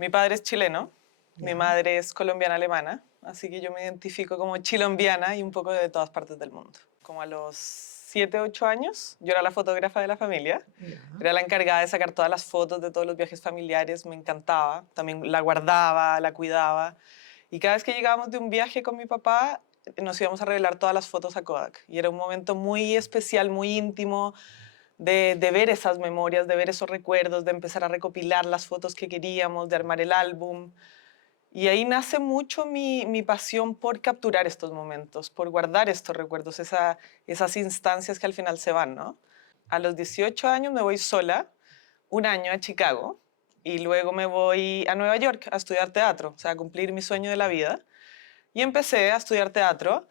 Mi padre es chileno, mi Ya. madre es colombiana-alemana, así que yo me identifico como chilombiana y un poco de todas partes del mundo. Como a los 7, 8 años, yo era la fotógrafa de la familia, Ya. era la encargada de sacar todas las fotos de todos los viajes familiares, me encantaba, también la guardaba, la cuidaba, y cada vez que llegábamos de un viaje con mi papá, nos íbamos a revelar todas las fotos a Kodak, y era un momento muy especial, muy íntimo, de ver esas memorias, de ver esos recuerdos, de empezar a recopilar las fotos que queríamos, de armar el álbum. Y ahí nace mucho mi pasión por capturar estos momentos, por guardar estos recuerdos, esas instancias que al final se van, ¿no? A los 18 años me voy sola, un año a Chicago, y luego me voy a Nueva York a estudiar teatro, o sea, a cumplir mi sueño de la vida. Y empecé a estudiar teatro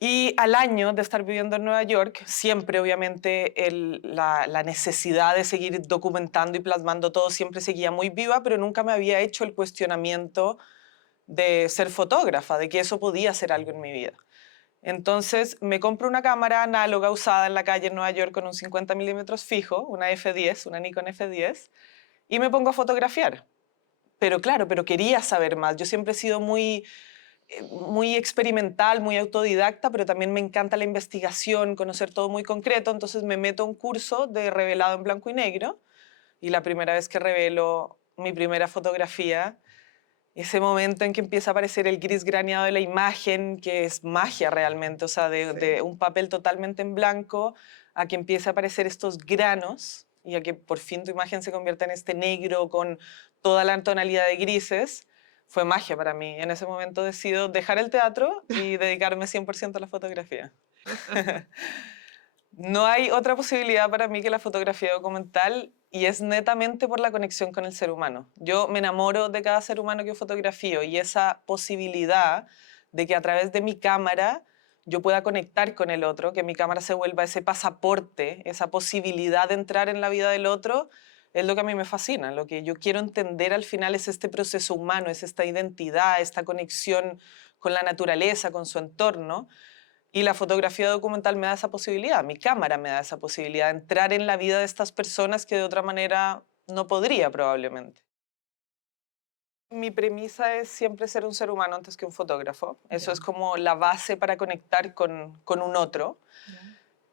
y al año de estar viviendo en Nueva York, siempre obviamente la necesidad de seguir documentando y plasmando todo siempre seguía muy viva, pero nunca me había hecho el cuestionamiento de ser fotógrafa, de que eso podía ser algo en mi vida. Entonces me compro una cámara análoga usada en la calle en Nueva York con un 50 milímetros fijo, una F10, una Nikon F10, y me pongo a fotografiar. Pero claro, pero quería saber más. Yo siempre he sido muy experimental, muy autodidacta, pero también me encanta la investigación, conocer todo muy concreto, entonces me meto a un curso de revelado en blanco y negro y la primera vez que revelo mi primera fotografía, ese momento en que empieza a aparecer el gris graneado de la imagen, que es magia realmente, o sea, de un papel totalmente en blanco a que empiece a aparecer estos granos y a que por fin tu imagen se convierta en este negro con toda la tonalidad de grises, fue magia para mí. En ese momento decido dejar el teatro y dedicarme 100% a la fotografía. No hay otra posibilidad para mí que la fotografía documental y es netamente por la conexión con el ser humano. Yo me enamoro de cada ser humano que fotografío y esa posibilidad de que a través de mi cámara yo pueda conectar con el otro, que mi cámara se vuelva ese pasaporte, esa posibilidad de entrar en la vida del otro, es lo que a mí me fascina. Lo que yo quiero entender al final es este proceso humano, es esta identidad, esta conexión con la naturaleza, con su entorno. Y la fotografía documental me da esa posibilidad, mi cámara me da esa posibilidad de entrar en la vida de estas personas que de otra manera no podría probablemente. Mi premisa es siempre ser un ser humano antes que un fotógrafo. Eso Ya. es como la base para conectar con un otro. Ya.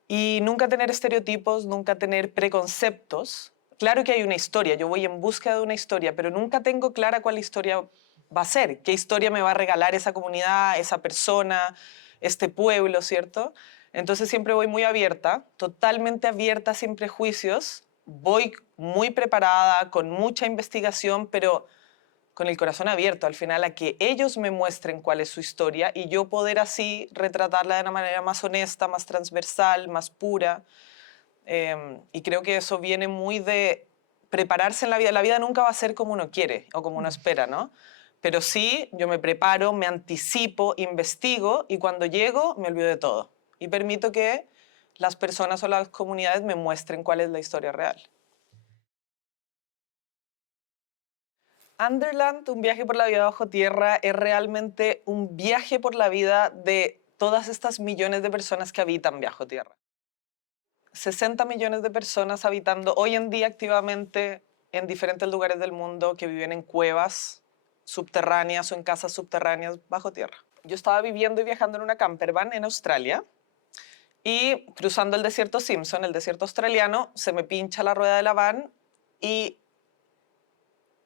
Y nunca tener estereotipos, nunca tener preconceptos. Claro que hay una historia, yo voy en búsqueda de una historia, pero nunca tengo clara cuál historia va a ser, qué historia me va a regalar esa comunidad, esa persona, este pueblo, ¿cierto? Entonces siempre voy muy abierta, totalmente abierta, sin prejuicios. Voy muy preparada, con mucha investigación, pero con el corazón abierto al final a que ellos me muestren cuál es su historia y yo poder así retratarla de una manera más honesta, más transversal, más pura. Y creo que eso viene muy de prepararse en la vida. La vida nunca va a ser como uno quiere o como uno espera, ¿no? Pero sí, yo me preparo, me anticipo, investigo y cuando llego me olvido de todo. Y permito que las personas o las comunidades me muestren cuál es la historia real. Underland, un viaje por la vida bajo tierra, es realmente un viaje por la vida de todas estas millones de personas que habitan bajo tierra. 60 millones de personas habitando hoy en día activamente en diferentes lugares del mundo que viven en cuevas subterráneas o en casas subterráneas bajo tierra. Yo estaba viviendo y viajando en una campervan en Australia y cruzando el desierto Simpson, el desierto australiano, se me pincha la rueda de la van y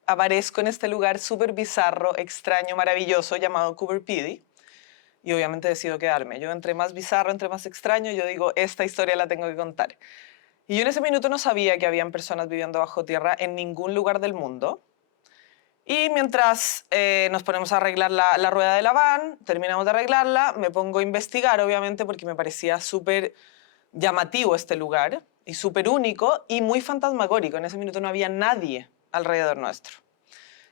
aparezco en este lugar súper bizarro, extraño, maravilloso llamado Coober Pedy y obviamente decido quedarme. Yo entre más bizarro, entre más extraño, yo digo, esta historia la tengo que contar. Y yo en ese minuto no sabía que habían personas viviendo bajo tierra en ningún lugar del mundo. Y mientras nos ponemos a arreglar la rueda de la van, terminamos de arreglarla, me pongo a investigar, obviamente, porque me parecía súper llamativo este lugar y súper único y muy fantasmagórico. En ese minuto no había nadie alrededor nuestro.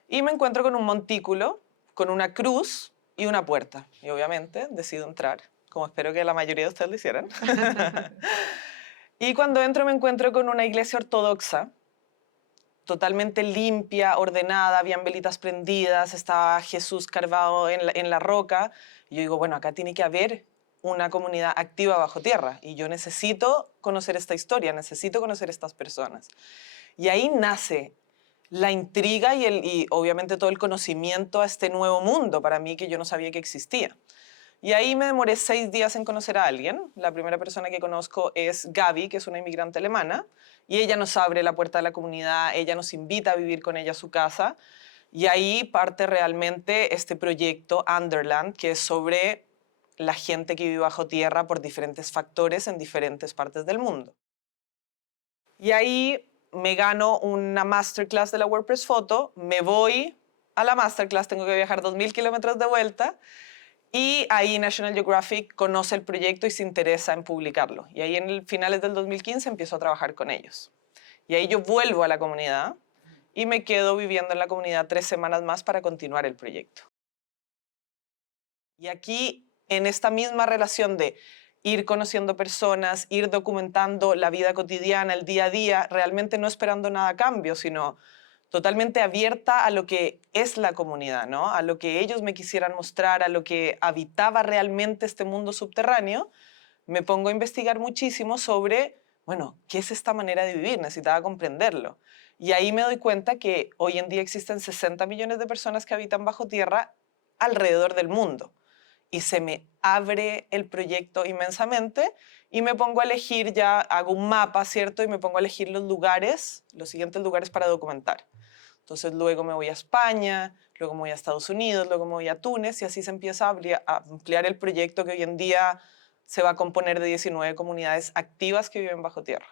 Y me encuentro con un montículo, con una cruz y una puerta. Y obviamente decido entrar, como espero que la mayoría de ustedes lo hicieran. Y cuando entro me encuentro con una iglesia ortodoxa, totalmente limpia, ordenada, habían velitas prendidas, estaba Jesús carvado en la roca. Y yo digo, bueno, acá tiene que haber una comunidad activa bajo tierra y yo necesito conocer esta historia, necesito conocer estas personas. Y ahí nace la intriga y obviamente todo el conocimiento a este nuevo mundo para mí que yo no sabía que existía. Y ahí me demoré 6 días en conocer a alguien. La primera persona que conozco es Gaby, que es una inmigrante alemana, y ella nos abre la puerta de la comunidad, ella nos invita a vivir con ella a su casa, y ahí parte realmente este proyecto Underland, que es sobre la gente que vive bajo tierra por diferentes factores en diferentes partes del mundo. Y ahí me gano una masterclass de la WordPress Photo, me voy a la masterclass, tengo que viajar 2.000 kilómetros de vuelta, y ahí National Geographic conoce el proyecto y se interesa en publicarlo. Y ahí en el finales del 2015 empiezo a trabajar con ellos. Y ahí yo vuelvo a la comunidad y me quedo viviendo en la comunidad 3 semanas más para continuar el proyecto. Y aquí, en esta misma relación de ir conociendo personas, ir documentando la vida cotidiana, el día a día, realmente no esperando nada a cambio, sino totalmente abierta a lo que es la comunidad, ¿no? A lo que ellos me quisieran mostrar, a lo que habitaba realmente este mundo subterráneo, me pongo a investigar muchísimo sobre, bueno, ¿qué es esta manera de vivir? Necesitaba comprenderlo. Y ahí me doy cuenta que hoy en día existen 60 millones de personas que habitan bajo tierra alrededor del mundo. Y se me abre el proyecto inmensamente y me pongo a elegir, ya hago un mapa, ¿cierto? Y me pongo a elegir los lugares, los siguientes lugares para documentar. Entonces luego me voy a España, luego me voy a Estados Unidos, luego me voy a Túnez y así se empieza a ampliar el proyecto que hoy en día se va a componer de 19 comunidades activas que viven bajo tierra.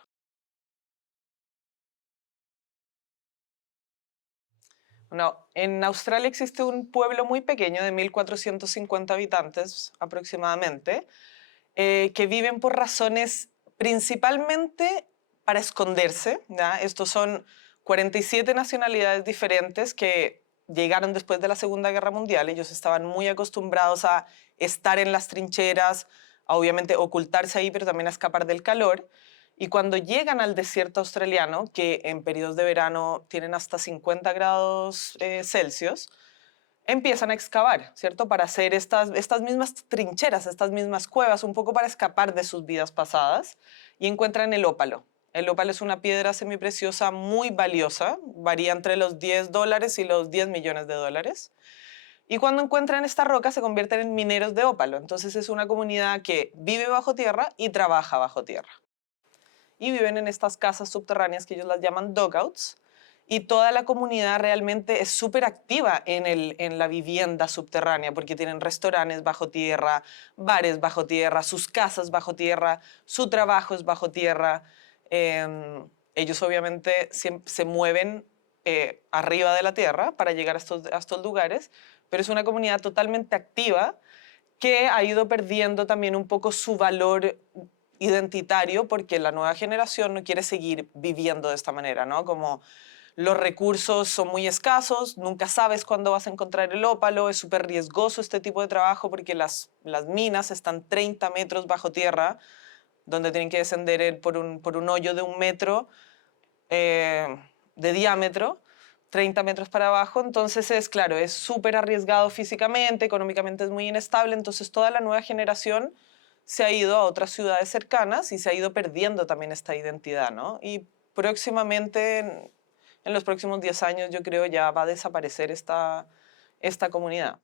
Bueno, en Australia existe un pueblo muy pequeño de 1.450 habitantes aproximadamente, que viven por razones principalmente para esconderse, ¿ya? Estos son 47 nacionalidades diferentes que llegaron después de la Segunda Guerra Mundial. Ellos estaban muy acostumbrados a estar en las trincheras, a obviamente ocultarse ahí, pero también a escapar del calor. Y cuando llegan al desierto australiano, que en periodos de verano tienen hasta 50 grados Celsius, empiezan a excavar, ¿cierto? Para hacer estas mismas trincheras, estas mismas cuevas, un poco para escapar de sus vidas pasadas, y encuentran el ópalo. El ópalo es una piedra semipreciosa muy valiosa, varía entre los $10 y los 10 millones de dólares. Y cuando encuentran esta roca se convierten en mineros de ópalo. Entonces es una comunidad que vive bajo tierra y trabaja bajo tierra. Y viven en estas casas subterráneas que ellos las llaman dugouts, y toda la comunidad realmente es súper activa en la vivienda subterránea porque tienen restaurantes bajo tierra, bares bajo tierra, sus casas bajo tierra, su trabajo es bajo tierra. Ellos obviamente se mueven arriba de la tierra para llegar a estos lugares, pero es una comunidad totalmente activa que ha ido perdiendo también un poco su valor identitario porque la nueva generación no quiere seguir viviendo de esta manera, ¿no? Como los recursos son muy escasos, nunca sabes cuándo vas a encontrar el ópalo, es súper riesgoso este tipo de trabajo porque las minas están 30 metros bajo tierra, donde tienen que descender por un hoyo de 1 metro de diámetro, 30 metros para abajo, entonces es claro, es súper arriesgado físicamente, económicamente es muy inestable, entonces toda la nueva generación se ha ido a otras ciudades cercanas y se ha ido perdiendo también esta identidad, ¿no? Y próximamente, en los próximos 10 años, yo creo ya va a desaparecer esta comunidad.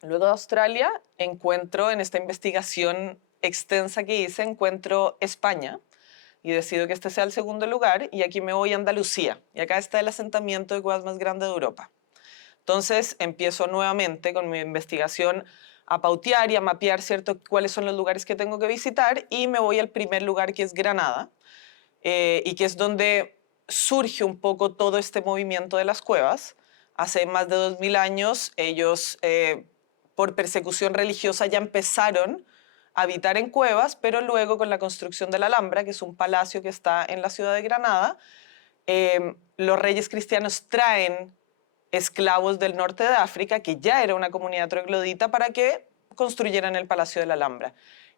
Luego de Australia, encuentro en esta investigación extensa que hice, encuentro España y decido que este sea el segundo lugar y aquí me voy a Andalucía y acá está el asentamiento de cuevas más grande de Europa. Entonces empiezo nuevamente con mi investigación a pautear y a mapear, ¿cierto?, cuáles son los lugares que tengo que visitar y me voy al primer lugar que es Granada y que es donde surge un poco todo este movimiento de las cuevas. Hace más de 2000 años ellos por persecución religiosa ya empezaron a habitar en cuevas, pero luego con la construcción de la Alhambra, que es un palacio que está en la ciudad de Granada, los reyes cristianos traen esclavos del norte de África, que ya era una comunidad troglodita, para que construyeran el Palacio de la Alhambra.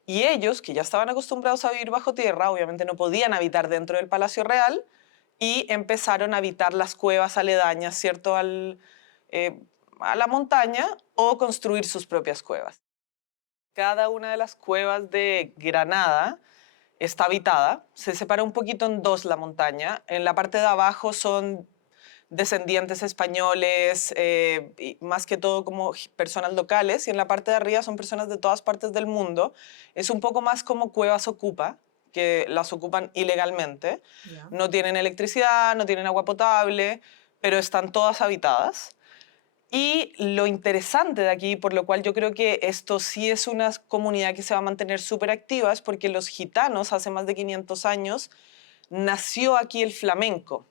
Y ellos, que ya estaban acostumbrados a vivir bajo tierra, obviamente no podían habitar dentro del Palacio Real, y empezaron a habitar las cuevas aledañas, ¿cierto?, a la montaña o construir sus propias cuevas. Cada una de las cuevas de Granada está habitada. Se separa un poquito en dos la montaña. En la parte de abajo son descendientes españoles, y más que todo como personas locales, y en la parte de arriba son personas de todas partes del mundo. Es un poco más como Cuevas Ocupa, que las ocupan ilegalmente. Ya. No tienen electricidad, no tienen agua potable, pero están todas habitadas. Y lo interesante de aquí, por lo cual yo creo que esto sí es una comunidad que se va a mantener súper activa, es porque los gitanos hace más de 500 años nació aquí el flamenco.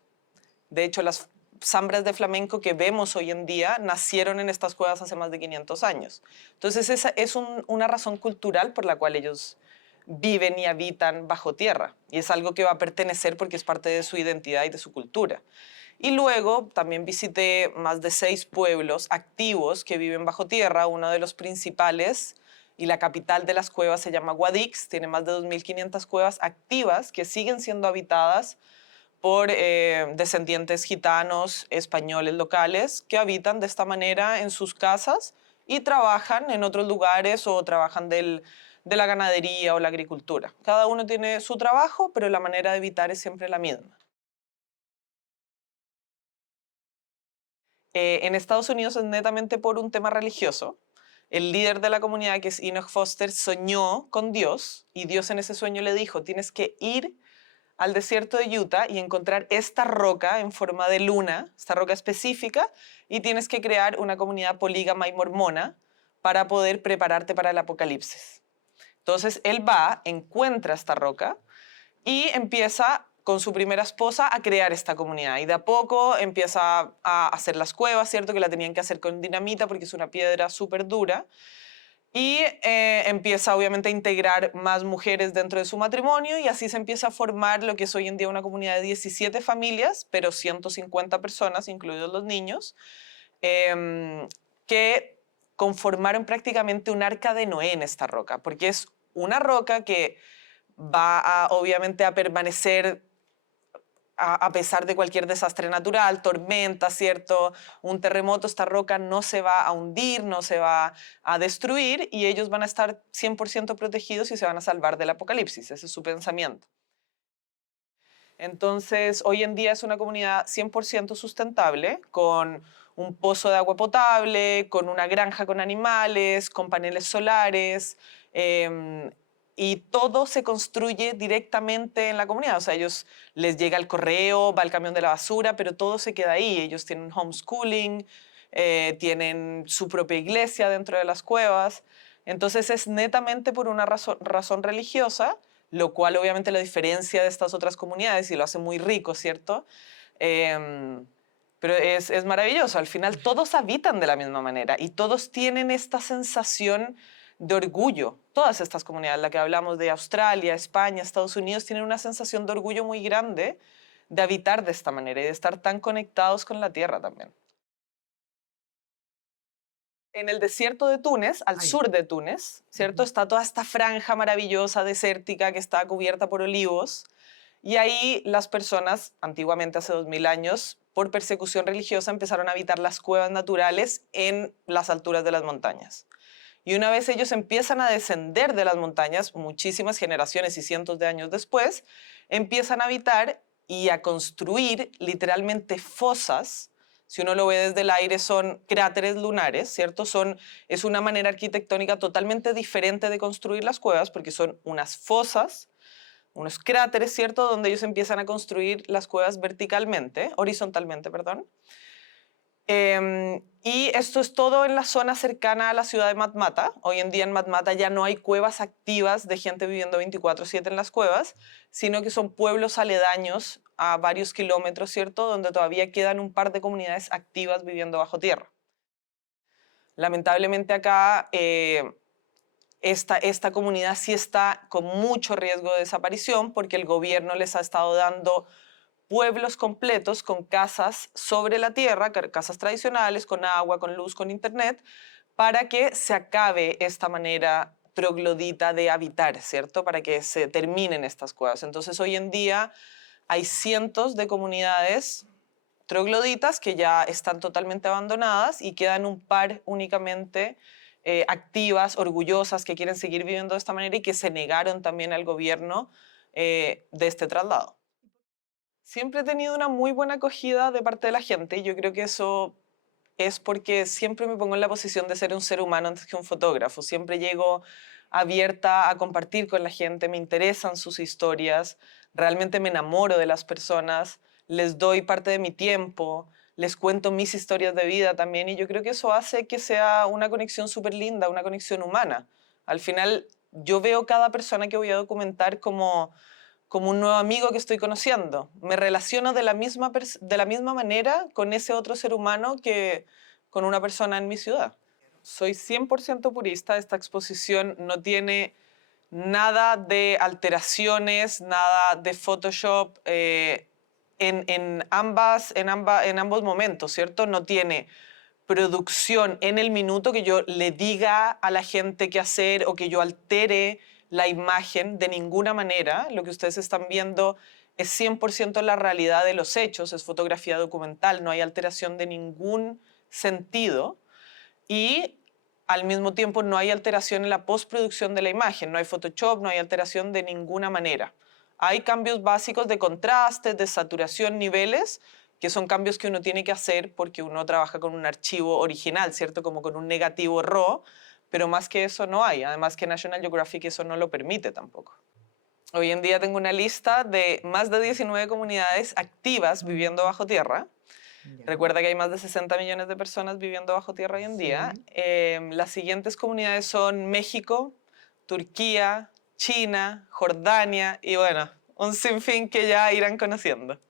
De hecho, las zambras de flamenco que vemos hoy en día nacieron en estas cuevas hace más de 500 años. Entonces, esa es una razón cultural por la cual ellos viven y habitan bajo tierra. Y es algo que va a pertenecer porque es parte de su identidad y de su cultura. Y luego también visité más de 6 pueblos activos que viven bajo tierra. Uno de los principales y la capital de las cuevas se llama Guadix. Tiene más de 2.500 cuevas activas que siguen siendo habitadas por descendientes gitanos, españoles locales, que habitan de esta manera en sus casas y trabajan en otros lugares o trabajan de la ganadería o la agricultura. Cada uno tiene su trabajo, pero la manera de habitar es siempre la misma. En Estados Unidos es netamente por un tema religioso. El líder de la comunidad, que es Enoch Foster, soñó con Dios y Dios en ese sueño le dijo, tienes que ir al desierto de Utah y encontrar esta roca en forma de luna, esta roca específica, y tienes que crear una comunidad polígama y mormona para poder prepararte para el apocalipsis. Entonces él va, encuentra esta roca y empieza con su primera esposa a crear esta comunidad. Y de a poco empieza a hacer las cuevas, ¿cierto? Que la tenían que hacer con dinamita porque es una piedra súper dura. Y empieza obviamente a integrar más mujeres dentro de su matrimonio y así se empieza a formar lo que es hoy en día una comunidad de 17 familias, pero 150 personas, incluidos los niños, que conformaron prácticamente un arca de Noé en esta roca, porque es una roca que va a, obviamente a permanecer a pesar de cualquier desastre natural, tormenta, ¿cierto? Un terremoto, esta roca no se va a hundir, no se va a destruir y ellos van a estar 100% protegidos y se van a salvar del apocalipsis. Ese es su pensamiento. Entonces, hoy en día es una comunidad 100% sustentable, con un pozo de agua potable, con una granja con animales, con paneles solares, y todo se construye directamente en la comunidad. O sea, ellos les llega el correo, va el camión de la basura, pero todo se queda ahí. Ellos tienen homeschooling, tienen su propia iglesia dentro de las cuevas. Entonces es netamente por una razón religiosa, lo cual obviamente lo diferencia de estas otras comunidades y lo hace muy rico, ¿cierto? Pero es maravilloso. Al final todos habitan de la misma manera y todos tienen esta sensación de orgullo. Todas estas comunidades, la que hablamos de Australia, España, Estados Unidos, tienen una sensación de orgullo muy grande de habitar de esta manera y de estar tan conectados con la tierra también. En el desierto de Túnez, al Ahí. sur de Túnez, ¿cierto? Ujú. Está toda esta franja maravillosa desértica que está cubierta por olivos. Y ahí las personas, antiguamente hace 2000 años, por persecución religiosa, empezaron a habitar las cuevas naturales en las alturas de las montañas. Y una vez ellos empiezan a descender de las montañas, muchísimas generaciones y cientos de años después, empiezan a habitar y a construir literalmente fosas. Si uno lo ve desde el aire, son cráteres lunares, ¿cierto? Es una manera arquitectónica totalmente diferente de construir las cuevas porque son unas fosas, unos cráteres, ¿cierto? Donde ellos empiezan a construir las cuevas verticalmente, horizontalmente, perdón. Y esto es todo en la zona cercana a la ciudad de Matmata. Hoy en día en Matmata ya no hay cuevas activas de gente viviendo 24/7 en las cuevas, sino que son pueblos aledaños a varios kilómetros, ¿cierto? Donde todavía quedan un par de comunidades activas viviendo bajo tierra. Lamentablemente acá esta comunidad sí está con mucho riesgo de desaparición porque el gobierno les ha estado dando pueblos completos con casas sobre la tierra, casas tradicionales, con agua, con luz, con internet, para que se acabe esta manera troglodita de habitar, ¿cierto? Para que se terminen estas cuevas. Entonces hoy en día hay cientos de comunidades trogloditas que ya están totalmente abandonadas y quedan un par únicamente activas, orgullosas, que quieren seguir viviendo de esta manera y que se negaron también al gobierno de este traslado. Siempre he tenido una muy buena acogida de parte de la gente y yo creo que eso es porque siempre me pongo en la posición de ser un ser humano antes que un fotógrafo. Siempre llego abierta a compartir con la gente, me interesan sus historias, realmente me enamoro de las personas, les doy parte de mi tiempo, les cuento mis historias de vida también y yo creo que eso hace que sea una conexión súper linda, una conexión humana. Al final, yo veo cada persona que voy a documentar como un nuevo amigo que estoy conociendo. Me relaciono de la misma manera con ese otro ser humano que con una persona en mi ciudad. Soy 100% purista, esta exposición no tiene nada de alteraciones, nada de Photoshop en ambos momentos, ¿cierto? No tiene producción en el minuto que yo le diga a la gente qué hacer o que yo altere la imagen de ninguna manera. Lo que ustedes están viendo es 100% la realidad de los hechos, es fotografía documental, no hay alteración de ningún sentido y al mismo tiempo no hay alteración en la postproducción de la imagen, no hay Photoshop, no hay alteración de ninguna manera. Hay cambios básicos de contraste, de saturación, niveles, que son cambios que uno tiene que hacer porque uno trabaja con un archivo original, ¿cierto? Como con un negativo RAW, pero más que eso no hay. Además que National Geographic eso no lo permite tampoco. Hoy en día tengo una lista de más de 19 comunidades activas viviendo bajo tierra. Ya. Recuerda que hay más de 60 millones de personas viviendo bajo tierra hoy en día. Sí. Las siguientes comunidades son México, Turquía, China, Jordania y bueno, un sinfín que ya irán conociendo.